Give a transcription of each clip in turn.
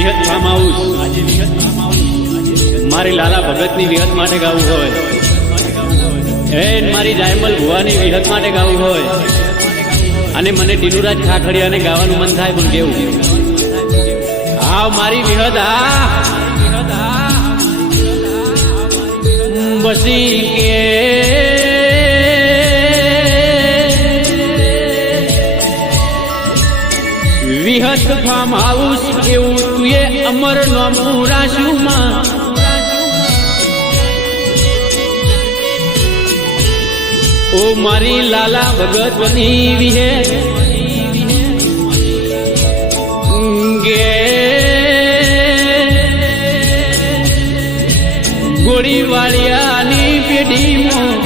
વિહત farm house મારી લાલા ભગતની વિહત માટે ગાવું હોય, મારી જાયમલ ભુવાની વિહત માટે ગાવું હોય અને મને ટીનુરાજ ખાખડિયાને ગાવાનું મન થાય પણ કેવું આ મારી વિહત બસી કે વિહત ફાર્મ હાઉસ એવું તુએ અમર નોમું રાશુમાં ઓ મારી લાલા ભગતની વિહે ગે ગોળીવાળિયાની પેઢીમાં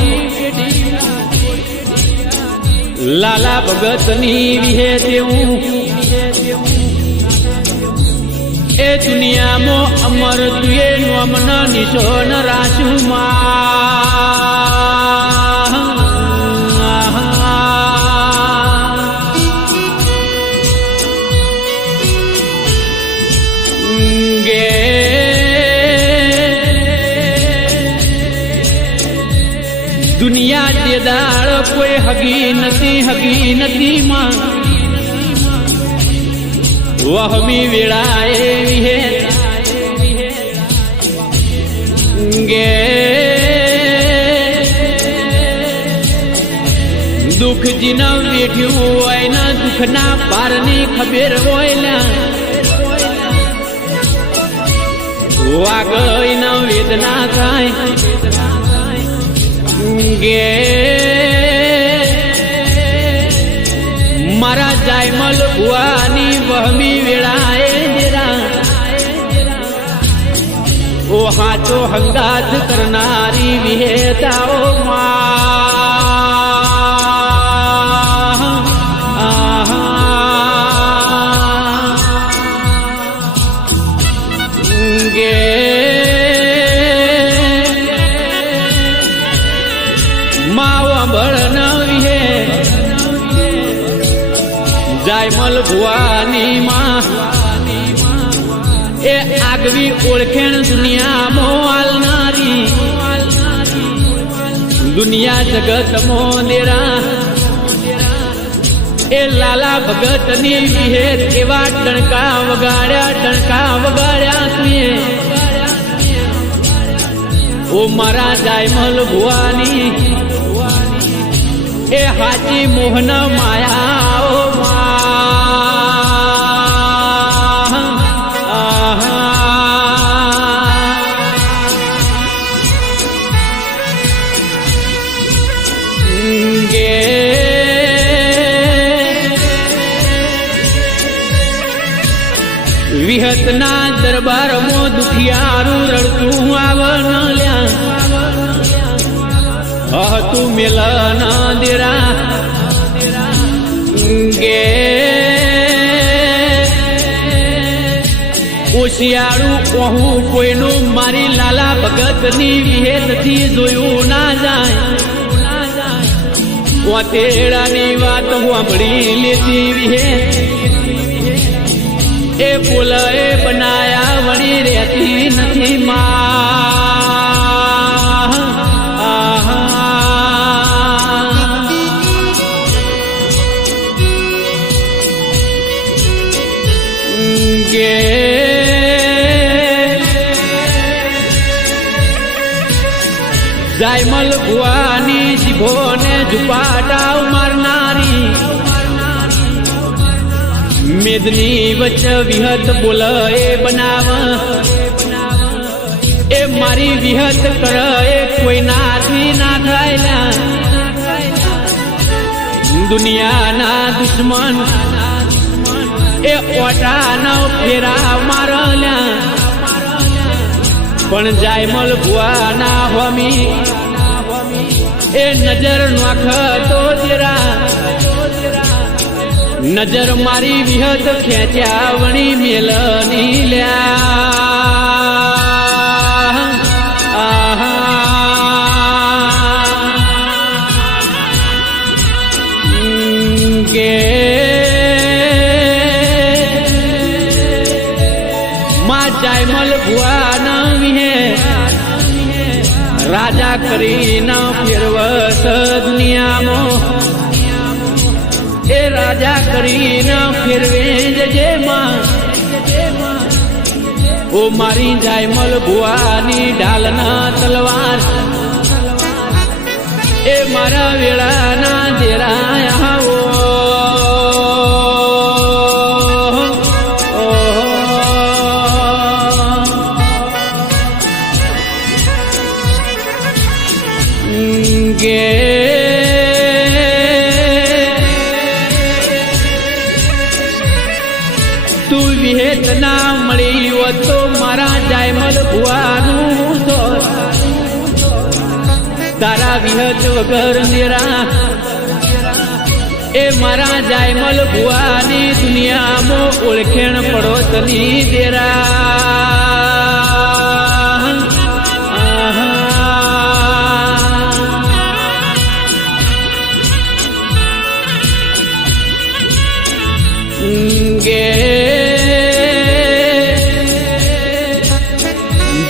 લાલા ભગતની વિહે તેવું એ દુનિયામાં અમર તુએ નોમના નિશોન રાશુમાં ગે દુનિયા જે દાળ કોઈ હગી નથી માં વહમી વેળાએ વિહે ગે દુઃખ જીને વેઠ્યું હોય ને દુઃખના પારની ખબર હોય વાગઈ ન વેદના થાય ગે મારા જાયમલ ભુવાની વહમી વેળાએ દેરા ઓ હાચો હંગાત કરનારી વિહેતાઓ ગે માવા બળ ન વિહે જાયમલ ભુવાની માં એ આગવી ઓળખેણ દુનિયામાં આલનારી દુનિયા જગત મોદેરા એ લાલા ભગતની વિહે એવા ટણકા વગાડ્યા તુએ ઓ મારા જાયમલ ભુવાની એ હાચી મોહન માયા ઓ ગે વિહતના દરબારમાં દુખિયારું રડતું આવન લ્યા તું મેલન દેરા ગે ઓશિયાળું કહું કોઈનું મારી લાલા ભગતની વિહે નથી જોયું ના જાય વાતેડાની વાત સાંભળી લેતી વિહે એ બોલાએ બનાયા વળી રહેતી નથી માં ગે જાયમલ ભુવાની જીભોને ઝુપાટાવ મારનારી મેદની વચ્ચે વિહત બોલે બનાવ એ મારી વિહત કરે કોઈ નાથી ના થાય દુનિયાના દુશ્મન એ ઓટાનો ફેરા મારલ્યા પણ જાયમલ ભુવાના હોમી એ નજર નાખતો જરા નજર મારી વિહત ખેંચ્યા વણી મેલની લ્યા કે માં જાયમલ ભુવાના વિહે રાજા કરીને ફેરવસ દુનિયામાં એ રાજા કરીને ફેરવે જજે માં ઓ મારી જાયમલ ભુવાની ઢાલના તલવાર એ મારા વેળાના દેરાયા આવો ગે તું વિહેત ના મળી હોત તો મારા જાયમલ ભુવાનું તારા વિહત વગર નિરા એ મારા જાયમલ ભુવાની દુનિયામાં ઓળખેણ પડોતની દેરા ગે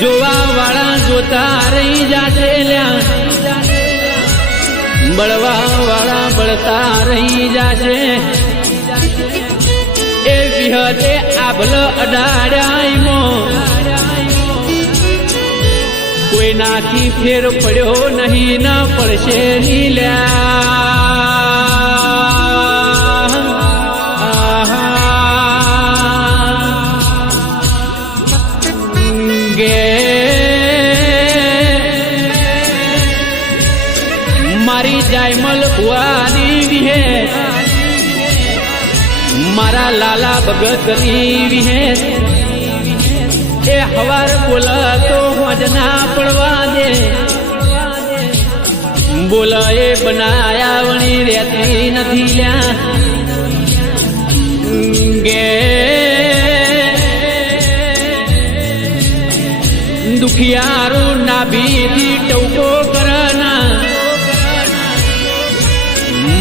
જોવા વાળા જોતા રહી જાશે લ્યા બળવા વાળા બળતા રહી જાશે એ વિહતે આભલ અડાડ્યાયમો કોઈનાથી ફેર પડ્યો નહીં ન પડશે નીલ્યા મારી જાયમલ ભુવાની વિહે મારા લાલા ભગતની વિહે એ હવાર બોલા તો હોજ ના પડવા દે બોલા એ બનાયા વણી રહેતી નથી લ્યા ગે દુખિયારું નાભીથી ટવકો કરના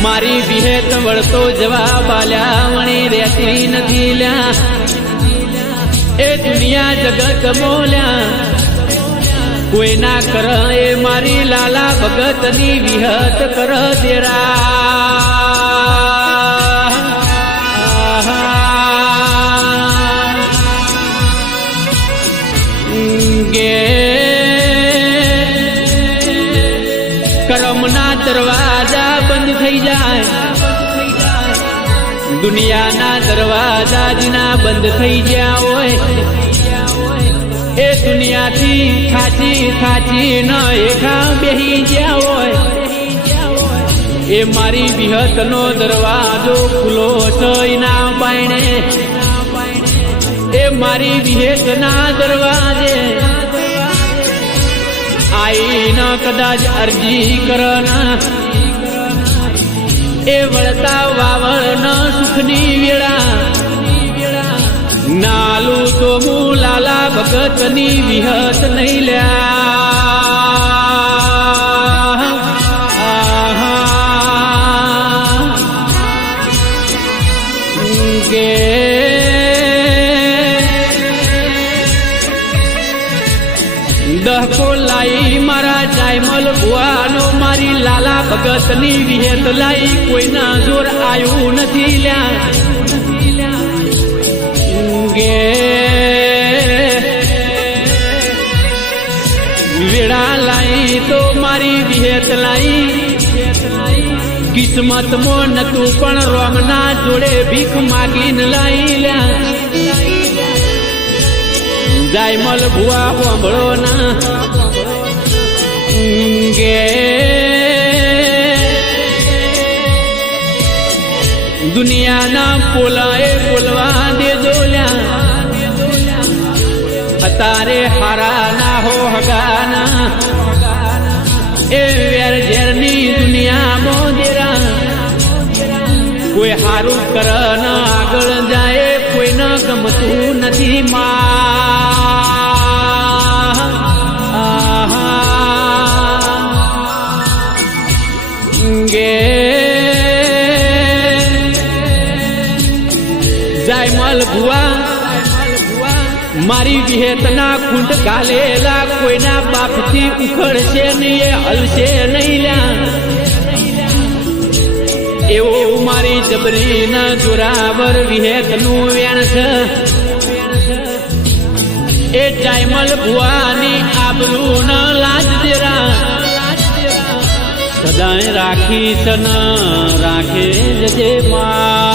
મારી વિહેત વળતો જવાબ આલ્યા વણી રહેતી નથી લ્યા એ દુનિયા જગત મોલ્યા કોઈ ના કર એ મારી લાલા ભગતની વિહત કર દેરા ગે કરમના દરવાજા બંધ થઈ જાય દુનિયાના દરવાજા જીના બંધ થઈ ગયા હોય એ દુનિયાથી થાચી ન એકા બેહી ગયા હોય એ મારી વિહતનો દરવાજો ખુલ્લો થઈ ના પાણે એ મારી વિહેતના દરવાજે આઈને કદાચ અરજી કરના એ વળતા વાવળ ન સુખની વેળા નાલું તો હું લાલા ભગતની વિહત નહીં લ્યા ગે દહકો લાઈ મારા જાયમલ ભુવાનો મારી લાલા ભગતની વિહેત લાઈ કોઈના જોર આયું નથી લ્યા ગે વેળા લાઈ તો મારી વિહેત લાઈ કિસ્મતમાં નતું પણ રોમના જોડે ભીખ માગીને લાઈ લ્યા જાયમલ ભુવા સાંભળો ના ગે દુનિયાના પોલાએ બોલવા દેજો લ્યા અતારે હારા ના હો હગાના એ વેર ઝેરની દુનિયામાં દેરા કોઈ હારું કર ન આગળ જાય કોઈને ગમતું નથી ગે જાયમલ ભુવા મારી વિહેતના ખૂંટ ગાલેલા કોઈના બાપથી ઉખડશે નહીં, એ હલશે નહીં લ્યા. એવો મારી જબરીના જોરાવર વિહેતનું વેણ છે. એ ટાઈમલ ભુવાની આબરૂ ન લાજ દેરા સદાય રાખી તન રાખે જજે માં.